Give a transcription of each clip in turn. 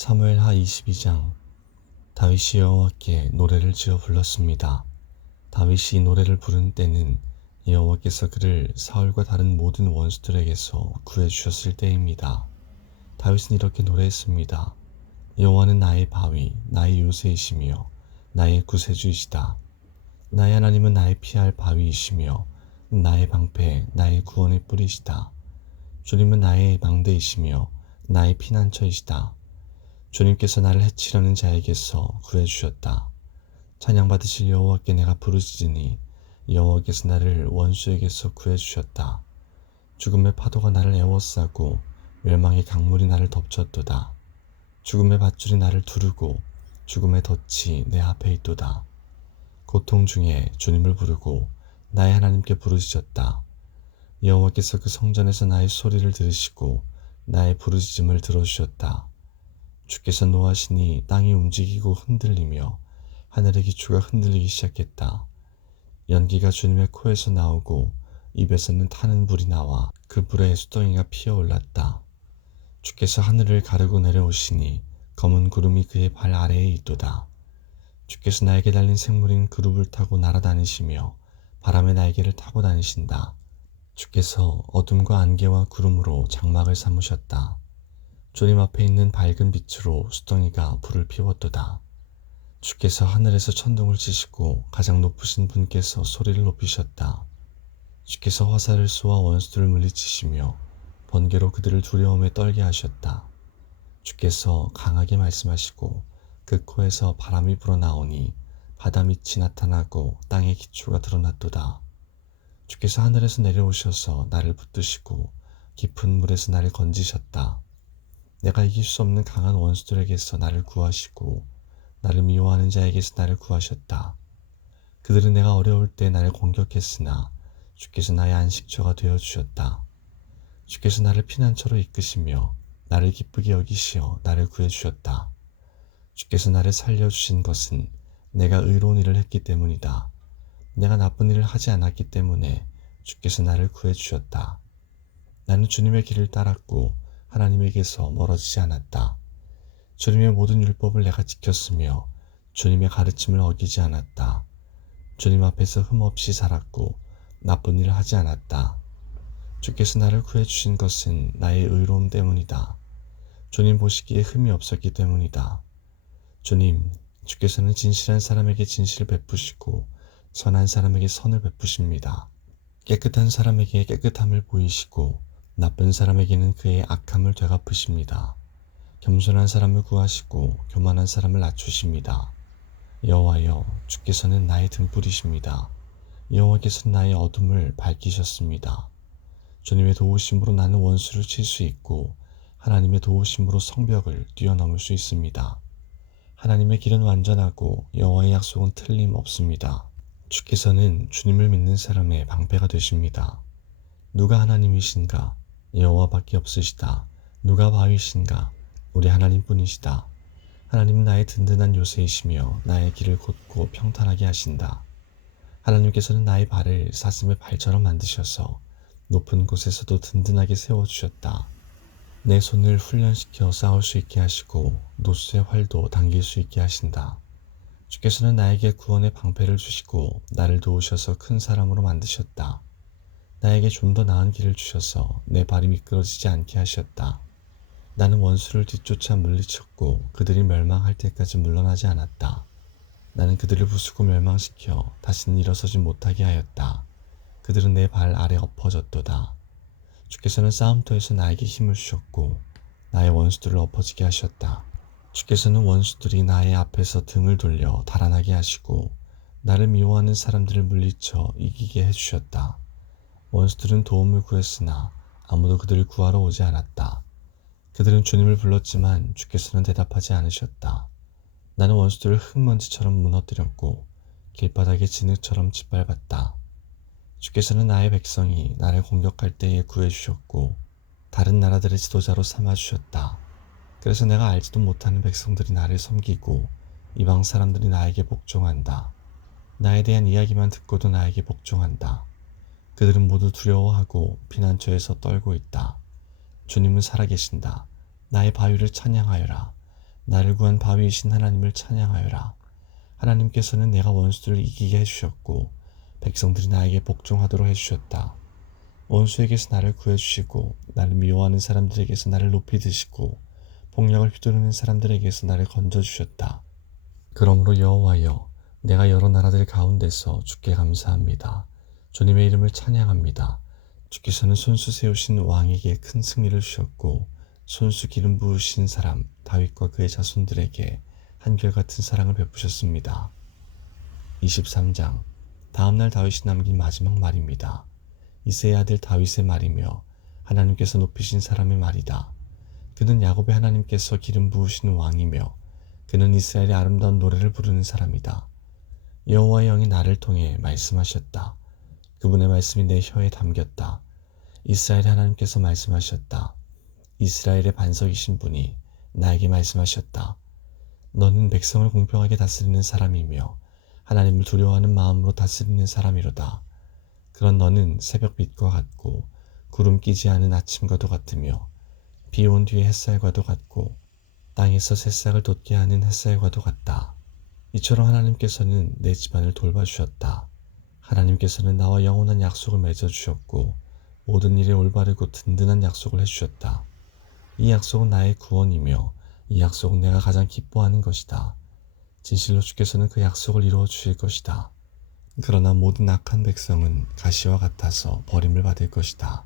사무엘하 22장. 다윗이 여호와께 노래를 지어 불렀습니다. 다윗이 이 노래를 부른 때는 여호와께서 그를 사울과 다른 모든 원수들에게서 구해주셨을 때입니다. 다윗은 이렇게 노래했습니다. 여호와는 나의 바위, 나의 요새이시며 나의 구세주이시다. 나의 하나님은 나의 피할 바위이시며 나의 방패, 나의 구원의 뿌리시다. 주님은 나의 망대이시며 나의 피난처이시다. 주님께서 나를 해치려는 자에게서 구해주셨다. 찬양받으실 여호와께 내가 부르짖으니 여호와께서 나를 원수에게서 구해주셨다. 죽음의 파도가 나를 에워싸고 멸망의 강물이 나를 덮쳤도다. 죽음의 밧줄이 나를 두르고 죽음의 덫이 내 앞에 있도다. 고통 중에 주님을 부르고 나의 하나님께 부르짖었다. 여호와께서 그 성전에서 나의 소리를 들으시고 나의 부르짖음을 들어주셨다. 주께서 노하시니 땅이 움직이고 흔들리며 하늘의 기초가 흔들리기 시작했다. 연기가 주님의 코에서 나오고 입에서는 타는 불이 나와 그 불에 수덩이가 피어올랐다. 주께서 하늘을 가르고 내려오시니 검은 구름이 그의 발 아래에 있도다. 주께서 나에게 달린 생물인 그룹을 타고 날아다니시며 바람의 날개를 타고 다니신다. 주께서 어둠과 안개와 구름으로 장막을 삼으셨다. 주님 앞에 있는 밝은 빛으로 수덩이가 불을 피웠도다. 주께서 하늘에서 천둥을 치시고 가장 높으신 분께서 소리를 높이셨다. 주께서 화살을 쏘아 원수들을 물리치시며 번개로 그들을 두려움에 떨게 하셨다. 주께서 강하게 말씀하시고 그 코에서 바람이 불어나오니 바다 밑이 나타나고 땅의 기초가 드러났도다. 주께서 하늘에서 내려오셔서 나를 붙드시고 깊은 물에서 나를 건지셨다. 내가 이길 수 없는 강한 원수들에게서 나를 구하시고 나를 미워하는 자에게서 나를 구하셨다. 그들은 내가 어려울 때 나를 공격했으나 주께서 나의 안식처가 되어주셨다. 주께서 나를 피난처로 이끄시며 나를 기쁘게 여기시어 나를 구해주셨다. 주께서 나를 살려주신 것은 내가 의로운 일을 했기 때문이다. 내가 나쁜 일을 하지 않았기 때문에 주께서 나를 구해주셨다. 나는 주님의 길을 따랐고 하나님에게서 멀어지지 않았다. 주님의 모든 율법을 내가 지켰으며 주님의 가르침을 어기지 않았다. 주님 앞에서 흠없이 살았고 나쁜 일을 하지 않았다. 주께서 나를 구해주신 것은 나의 의로움 때문이다. 주님 보시기에 흠이 없었기 때문이다. 주님, 주께서는 진실한 사람에게 진실을 베푸시고 선한 사람에게 선을 베푸십니다. 깨끗한 사람에게 깨끗함을 보이시고 나쁜 사람에게는 그의 악함을 되갚으십니다. 겸손한 사람을 구하시고 교만한 사람을 낮추십니다. 여호와여, 주께서는 나의 등불이십니다. 여호와께서는 나의 어둠을 밝히셨습니다. 주님의 도우심으로 나는 원수를 칠 수 있고 하나님의 도우심으로 성벽을 뛰어넘을 수 있습니다. 하나님의 길은 완전하고 여호와의 약속은 틀림없습니다. 주께서는 주님을 믿는 사람의 방패가 되십니다. 누가 하나님이신가? 여호와밖에 없으시다. 누가 바위신가? 우리 하나님뿐이시다. 하나님은 나의 든든한 요새이시며 나의 길을 곧고 평탄하게 하신다. 하나님께서는 나의 발을 사슴의 발처럼 만드셔서 높은 곳에서도 든든하게 세워주셨다. 내 손을 훈련시켜 싸울 수 있게 하시고 노수의 활도 당길 수 있게 하신다. 주께서는 나에게 구원의 방패를 주시고 나를 도우셔서 큰 사람으로 만드셨다. 나에게 좀 더 나은 길을 주셔서 내 발이 미끄러지지 않게 하셨다. 나는 원수를 뒤쫓아 물리쳤고 그들이 멸망할 때까지 물러나지 않았다. 나는 그들을 부수고 멸망시켜 다시는 일어서지 못하게 하였다. 그들은 내 발 아래 엎어졌도다. 주께서는 싸움터에서 나에게 힘을 주셨고 나의 원수들을 엎어지게 하셨다. 주께서는 원수들이 나의 앞에서 등을 돌려 달아나게 하시고 나를 미워하는 사람들을 물리쳐 이기게 해주셨다. 원수들은 도움을 구했으나 아무도 그들을 구하러 오지 않았다. 그들은 주님을 불렀지만 주께서는 대답하지 않으셨다. 나는 원수들을 흙먼지처럼 무너뜨렸고 길바닥에 진흙처럼 짓밟았다. 주께서는 나의 백성이 나를 공격할 때에 구해주셨고 다른 나라들의 지도자로 삼아주셨다. 그래서 내가 알지도 못하는 백성들이 나를 섬기고 이방 사람들이 나에게 복종한다. 나에 대한 이야기만 듣고도 나에게 복종한다. 그들은 모두 두려워하고 피난처에서 떨고 있다. 주님은 살아계신다. 나의 바위를 찬양하여라. 나를 구한 바위이신 하나님을 찬양하여라. 하나님께서는 내가 원수들을 이기게 해주셨고 백성들이 나에게 복종하도록 해주셨다. 원수에게서 나를 구해주시고 나를 미워하는 사람들에게서 나를 높이 드시고 폭력을 휘두르는 사람들에게서 나를 건져주셨다. 그러므로 여호와여, 내가 여러 나라들 가운데서 주께 감사합니다. 주님의 이름을 찬양합니다. 주께서는 손수 세우신 왕에게 큰 승리를 주셨고 손수 기름 부으신 사람 다윗과 그의 자손들에게 한결같은 사랑을 베푸셨습니다. 23장. 다음날 다윗이 남긴 마지막 말입니다. 이새의 아들 다윗의 말이며 하나님께서 높이신 사람의 말이다. 그는 야곱의 하나님께서 기름 부으신 왕이며 그는 이스라엘의 아름다운 노래를 부르는 사람이다. 여호와의 영이 나를 통해 말씀하셨다. 그분의 말씀이 내 혀에 담겼다. 이스라엘의 하나님께서 말씀하셨다. 이스라엘의 반석이신 분이 나에게 말씀하셨다. 너는 백성을 공평하게 다스리는 사람이며 하나님을 두려워하는 마음으로 다스리는 사람이로다. 그런 너는 새벽빛과 같고 구름 끼지 않은 아침과도 같으며 비 온 뒤의 햇살과도 같고 땅에서 새싹을 돋게 하는 햇살과도 같다. 이처럼 하나님께서는 내 집안을 돌봐주셨다. 하나님께서는 나와 영원한 약속을 맺어주셨고 모든 일에 올바르고 든든한 약속을 해주셨다. 이 약속은 나의 구원이며 이 약속은 내가 가장 기뻐하는 것이다. 진실로 주께서는 그 약속을 이루어 주실 것이다. 그러나 모든 악한 백성은 가시와 같아서 버림을 받을 것이다.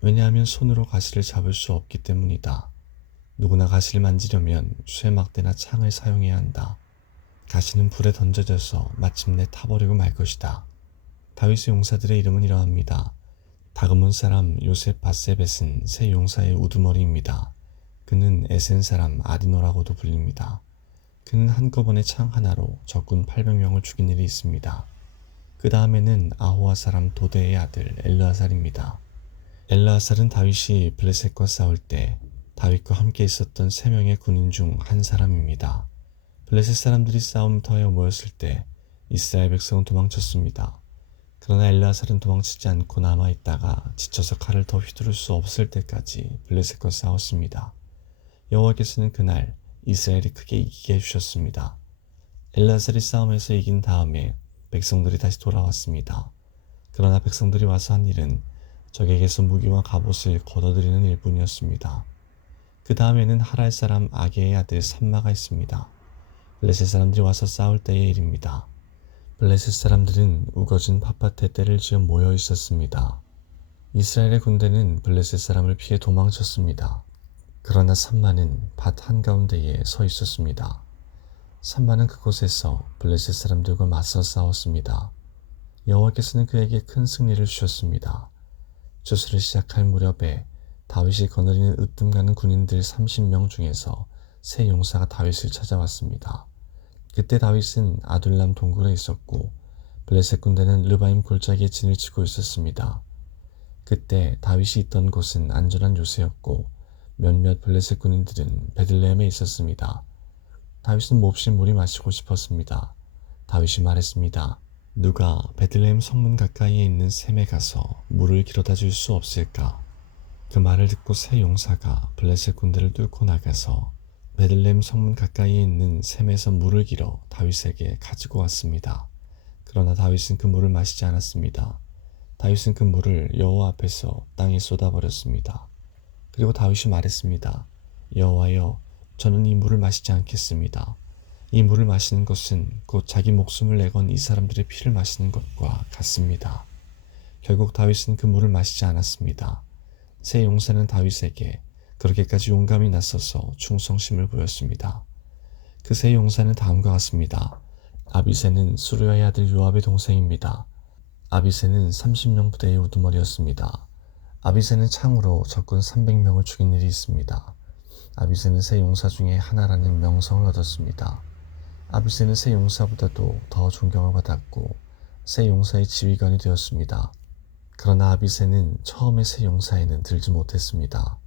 왜냐하면 손으로 가시를 잡을 수 없기 때문이다. 누구나 가시를 만지려면 쇠막대나 창을 사용해야 한다. 가시는 불에 던져져서 마침내 타버리고 말 것이다. 다윗의 용사들의 이름은 이러합니다. 다그몬 사람 요셉 바세벳은 새 용사의 우두머리입니다. 그는 에센 사람 아디노라고도 불립니다. 그는 한꺼번에 창 하나로 적군 800명을 죽인 일이 있습니다. 그 다음에는 아호와 사람 도데의 아들 엘르아살입니다. 엘르아살은 다윗이 블레셋과 싸울 때 다윗과 함께 있었던 3명의 군인 중 한 사람입니다. 블레셋 사람들이 싸움터에 모였을 때 이스라엘 백성은 도망쳤습니다. 그러나 엘르아살은 도망치지 않고 남아있다가 지쳐서 칼을 더 휘두를 수 없을 때까지 블레셋과 싸웠습니다. 여호와께서는 그날 이스라엘이 크게 이기게 해주셨습니다. 엘르아살이 싸움에서 이긴 다음에 백성들이 다시 돌아왔습니다. 그러나 백성들이 와서 한 일은 적에게서 무기와 갑옷을 걷어들이는 일뿐이었습니다. 그 다음에는 하랄 사람 아게의 아들 삼마가 있습니다. 블레셋 사람들이 와서 싸울 때의 일입니다. 블레셋 사람들은 우거진 팥밭에 떼를 지어 모여 있었습니다. 이스라엘의 군대는 블레셋 사람을 피해 도망쳤습니다. 그러나 삼마는 밭 한가운데에 서 있었습니다. 삼마는 그곳에서 블레셋 사람들과 맞서 싸웠습니다. 여호와께서는 그에게 큰 승리를 주셨습니다. 주수를 시작할 무렵에 다윗이 거느리는 으뜸가는 군인들 30명 중에서 세 용사가 다윗을 찾아왔습니다. 그때 다윗은 아둘람 동굴에 있었고 블레셋 군대는 르바임 골짜기에 진을 치고 있었습니다. 그때 다윗이 있던 곳은 안전한 요새였고 몇몇 블레셋 군인들은 베들레헴에 있었습니다. 다윗은 몹시 물이 마시고 싶었습니다. 다윗이 말했습니다. 누가 베들레헴 성문 가까이에 있는 샘에 가서 물을 길어다 줄 수 없을까? 그 말을 듣고 세 용사가 블레셋 군대를 뚫고 나가서 베들레헴 성문 가까이에 있는 샘에서 물을 길어 다윗에게 가지고 왔습니다. 그러나 다윗은 그 물을 마시지 않았습니다. 다윗은 그 물을 여호와 앞에서 땅에 쏟아버렸습니다. 그리고 다윗이 말했습니다. 여호와여, 저는 이 물을 마시지 않겠습니다. 이 물을 마시는 것은 곧 자기 목숨을 내건 이 사람들의 피를 마시는 것과 같습니다. 결국 다윗은 그 물을 마시지 않았습니다. 세 용사는 다윗에게 그렇게까지 용감히 나서서 충성심을 보였습니다. 그 세 용사는 다음과 같습니다. 아비새는 수르야의 아들 요압의 동생입니다. 아비새는 30명 부대의 우두머리였습니다. 아비새는 창으로 적군 300명을 죽인 일이 있습니다. 아비새는 세 용사 중에 하나라는 명성을 얻었습니다. 아비새는 세 용사보다도 더 존경을 받았고 세 용사의 지휘관이 되었습니다. 그러나 아비새는 처음에 세 용사에는 들지 못했습니다.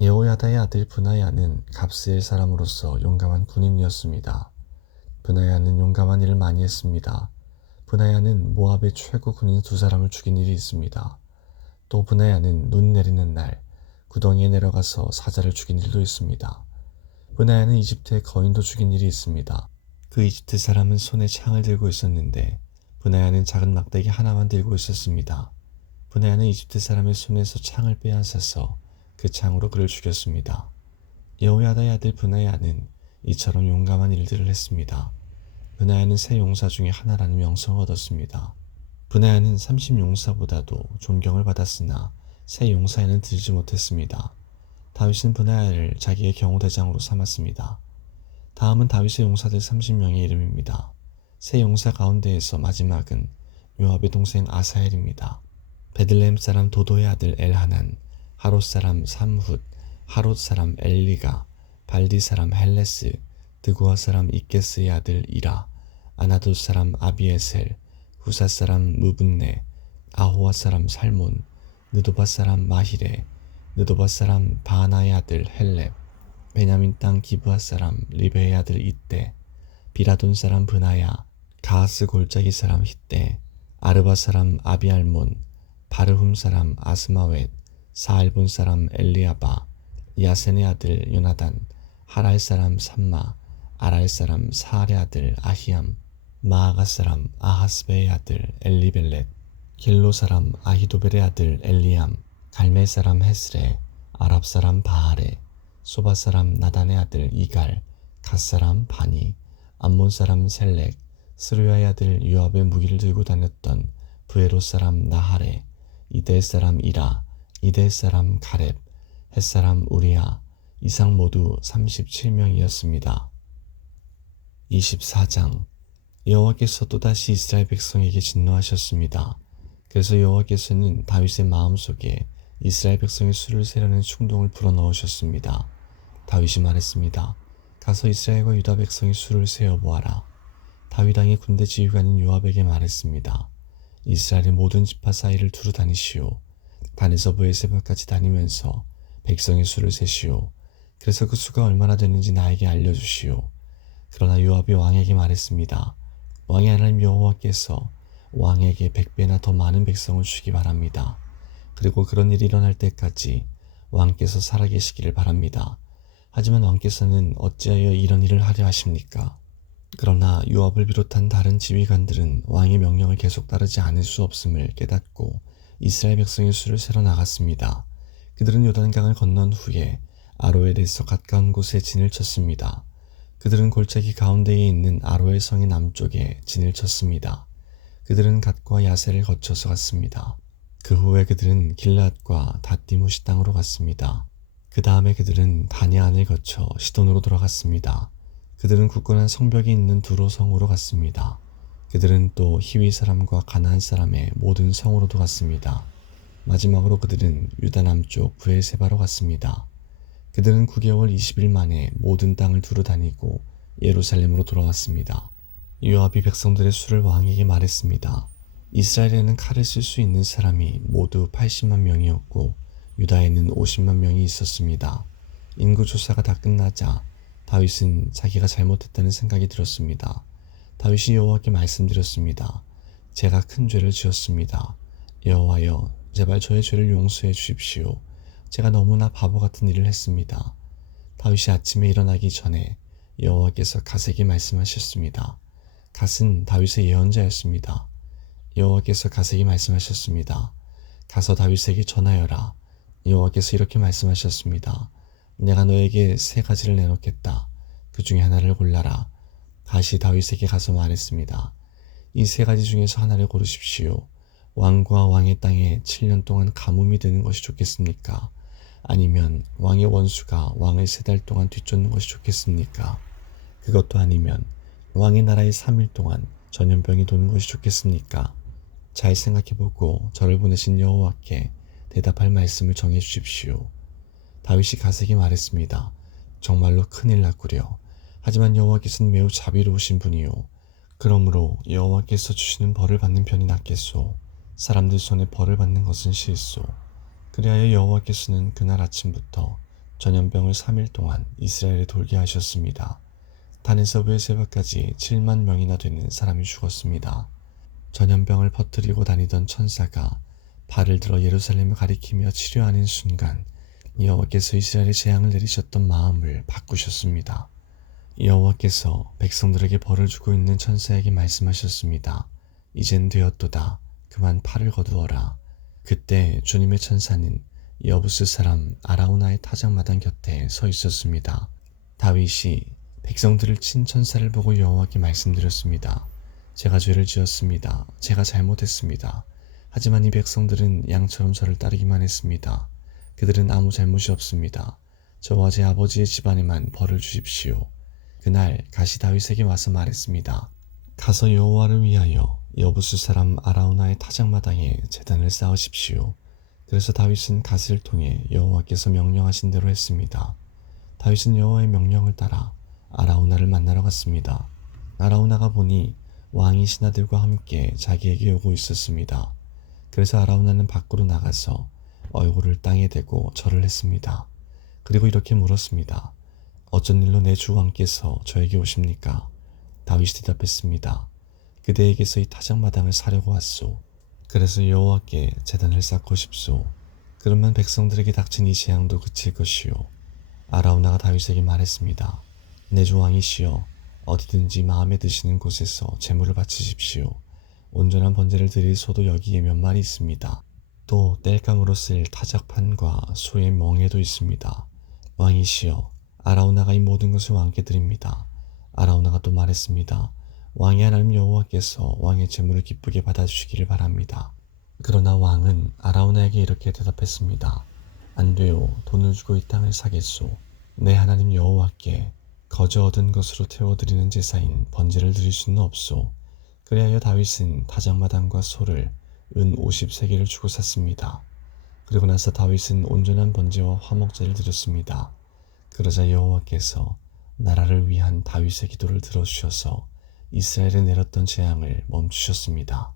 여호야다의 아들 브나야는 갑스엘 사람으로서 용감한 군인이었습니다. 브나야는 용감한 일을 많이 했습니다. 브나야는 모압의 최고 군인 2사람을 죽인 일이 있습니다. 또 브나야는 눈 내리는 날 구덩이에 내려가서 사자를 죽인 일도 있습니다. 브나야는 이집트의 거인도 죽인 일이 있습니다. 그 이집트 사람은 손에 창을 들고 있었는데 브나야는 작은 막대기 하나만 들고 있었습니다. 브나야는 이집트 사람의 손에서 창을 빼앗아서 그 창으로 그를 죽였습니다. 여호야다의 아들 브나야는 이처럼 용감한 일들을 했습니다. 브나야는 세 용사 중에 하나라는 명성을 얻었습니다. 브나야는 30용사보다도 존경을 받았으나 세 용사에는 들지 못했습니다. 다윗은 브나야를 자기의 경호대장으로 삼았습니다. 다음은 다윗의 용사들 30명의 이름입니다. 세 용사 가운데에서 마지막은 요압의 동생 아사엘입니다. 베들레헴 사람 도도의 아들 엘하난, 하롯 사람 삼훗, 하롯 사람 엘리가, 발디 사람 헬레스, 드고아 사람 이게스의 아들 이라, 아나돗 사람 아비에셀, 후사 사람 무분네, 아호와 사람 살몬, 느도바 사람 마히레, 느도바 사람 바하나의 아들 헬렙, 베냐민 땅 기브아 사람 리베의 아들 이떼, 비라돈 사람 브나야, 가하스 골짜기 사람 히떼, 아르바 사람 아비알몬, 바르훔 사람 아스마웻, 사알본 사람 엘리아바, 야센의 아들 요나단, 하랄 사람 삼마, 아랄 사람 사알의 아들 아히암, 마아가 사람 아하스베의 아들 엘리벨렛, 길로 사람 아히도벨의 아들 엘리암, 갈멜 사람 헤스레, 아랍 사람 바하레, 소바 사람 나단의 아들 이갈, 갓 사람 바니, 암몬 사람 셀렉, 스루야의 아들 요압의 무기를 들고 다녔던 브에로 사람 나하레, 이데 사람 이라, 이데 사람 가렙, 헷 사람 우리야, 이상 모두 37명이었습니다. 24장. 여호와께서 또다시 이스라엘 백성에게 진노하셨습니다. 그래서 여호와께서는 다윗의 마음속에 이스라엘 백성의 수를 세려는 충동을 불어넣으셨습니다. 다윗이 말했습니다. 가서 이스라엘과 유다 백성의 수를 세어보아라. 다윗 왕의 군대 지휘관인 요압에게 말했습니다. 이스라엘의 모든 지파 사이를 두루 다니시오. 단에서 브에세바까지 다니면서 백성의 수를 세시오. 그래서 그 수가 얼마나 되는지 나에게 알려주시오. 그러나 요압이 왕에게 말했습니다. 왕의 하나님 여호와께서 왕에게 100배나 더 많은 백성을 주기 바랍니다. 그리고 그런 일이 일어날 때까지 왕께서 살아계시기를 바랍니다. 하지만 왕께서는 어찌하여 이런 일을 하려 하십니까? 그러나 요압을 비롯한 다른 지휘관들은 왕의 명령을 계속 따르지 않을 수 없음을 깨닫고 이스라엘 백성의 수를 세러 나갔습니다. 그들은 요단강을 건넌 후에 아로엘에서 가까운 곳에 진을 쳤습니다. 그들은 골짜기 가운데에 있는 아로엘 성의 남쪽에 진을 쳤습니다. 그들은 갓과 야세를 거쳐서 갔습니다. 그 후에 그들은 길앗과 닷디무시 땅으로 갔습니다. 그 다음에 그들은 다니안을 거쳐 시돈으로 돌아갔습니다. 그들은 굳건한 성벽이 있는 두로 성으로 갔습니다. 그들은 또 히위 사람과 가나안 사람의 모든 성으로도 갔습니다. 마지막으로 그들은 유다 남쪽 브엘세바로 갔습니다. 그들은 9개월 20일 만에 모든 땅을 두루 다니고 예루살렘으로 돌아왔습니다. 요압이 백성들의 수를 왕에게 말했습니다. 이스라엘에는 칼을 쓸 수 있는 사람이 모두 80만 명이었고 유다에는 50만 명이 있었습니다. 인구 조사가 다 끝나자 다윗은 자기가 잘못했다는 생각이 들었습니다. 다윗이 여호와께 말씀드렸습니다. 제가 큰 죄를 지었습니다. 여호와여, 제발 저의 죄를 용서해 주십시오. 제가 너무나 바보 같은 일을 했습니다. 다윗이 아침에 일어나기 전에 여호와께서 갓에게 말씀하셨습니다. 갓은 다윗의 예언자였습니다. 여호와께서 갓에게 말씀하셨습니다. 가서 다윗에게 전하여라. 여호와께서 이렇게 말씀하셨습니다. 내가 너에게 3가지를 내놓겠다. 그 중에 하나를 골라라. 갓이 다윗에게 가서 말했습니다. 이 3가지 중에서 하나를 고르십시오. 왕과 왕의 땅에 7년 동안 가뭄이 되는 것이 좋겠습니까? 아니면 왕의 원수가 왕을 3달 동안 뒤쫓는 것이 좋겠습니까? 그것도 아니면 왕의 나라에 3일 동안 전염병이 도는 것이 좋겠습니까? 잘 생각해보고 저를 보내신 여호와께 대답할 말씀을 정해 주십시오. 다윗이 갓에게 말했습니다. 정말로 큰일 났구려. 하지만 여호와께서는 매우 자비로우신 분이요. 그러므로 여호와께서 주시는 벌을 받는 편이 낫겠소. 사람들 손에 벌을 받는 것은 싫소. 그리하여 여호와께서는 그날 아침부터 전염병을 3일 동안 이스라엘에 돌게 하셨습니다. 단에서 브에세바까지 7만 명이나 되는 사람이 죽었습니다. 전염병을 퍼뜨리고 다니던 천사가 발을 들어 예루살렘을 가리키며 치료하는 순간 여호와께서 이스라엘의 재앙을 내리셨던 마음을 바꾸셨습니다. 여호와께서 백성들에게 벌을 주고 있는 천사에게 말씀하셨습니다. 이젠 되었도다. 그만 팔을 거두어라. 그때 주님의 천사는 여부스 사람 아라우나의 타작마당 곁에 서 있었습니다. 다윗이 백성들을 친 천사를 보고 여호와께 말씀드렸습니다. 제가 죄를 지었습니다. 제가 잘못했습니다. 하지만 이 백성들은 양처럼 저를 따르기만 했습니다. 그들은 아무 잘못이 없습니다. 저와 제 아버지의 집안에만 벌을 주십시오. 그날 가시 다윗에게 와서 말했습니다. 가서 여호와를 위하여 여부스 사람 아라우나의 타작마당에 제단을 쌓으십시오. 그래서 다윗은 갓을 통해 여호와께서 명령하신 대로 했습니다. 다윗은 여호와의 명령을 따라 아라우나를 만나러 갔습니다. 아라우나가 보니 왕이 신하들과 함께 자기에게 오고 있었습니다. 그래서 아라우나는 밖으로 나가서 얼굴을 땅에 대고 절을 했습니다. 그리고 이렇게 물었습니다. 어쩐 일로 내 주 왕께서 저에게 오십니까? 다윗이 대답했습니다. 그대에게서 이 타작마당을 사려고 왔소. 그래서 여호와께 제단을 쌓고 싶소. 그러면 백성들에게 닥친 이 재앙도 그칠 것이요. 아라우나가 다윗에게 말했습니다. 내 주 왕이시여, 어디든지 마음에 드시는 곳에서 제물을 바치십시오. 온전한 번제를 드릴 소도 여기에 몇 마리 있습니다. 또 땔감으로 쓸 타작판과 소의 멍에도 있습니다. 왕이시여, 아라우나가 이 모든 것을 왕께 드립니다. 아라우나가 또 말했습니다. 왕의 하나님 여호와께서 왕의 제물을 기쁘게 받아주시기를 바랍니다. 그러나 왕은 아라우나에게 이렇게 대답했습니다. 안 돼요. 돈을 주고 이 땅을 사겠소. 내 하나님 여호와께 거저 얻은 것으로 태워드리는 제사인 번제를 드릴 수는 없소. 그리하여 다윗은 타작마당과 소를 은 50세겔을 주고 샀습니다. 그리고 나서 다윗은 온전한 번제와 화목제를 드렸습니다. 그러자 여호와께서 나라를 위한 다윗의 기도를 들어주셔서 이스라엘에 내렸던 재앙을 멈추셨습니다.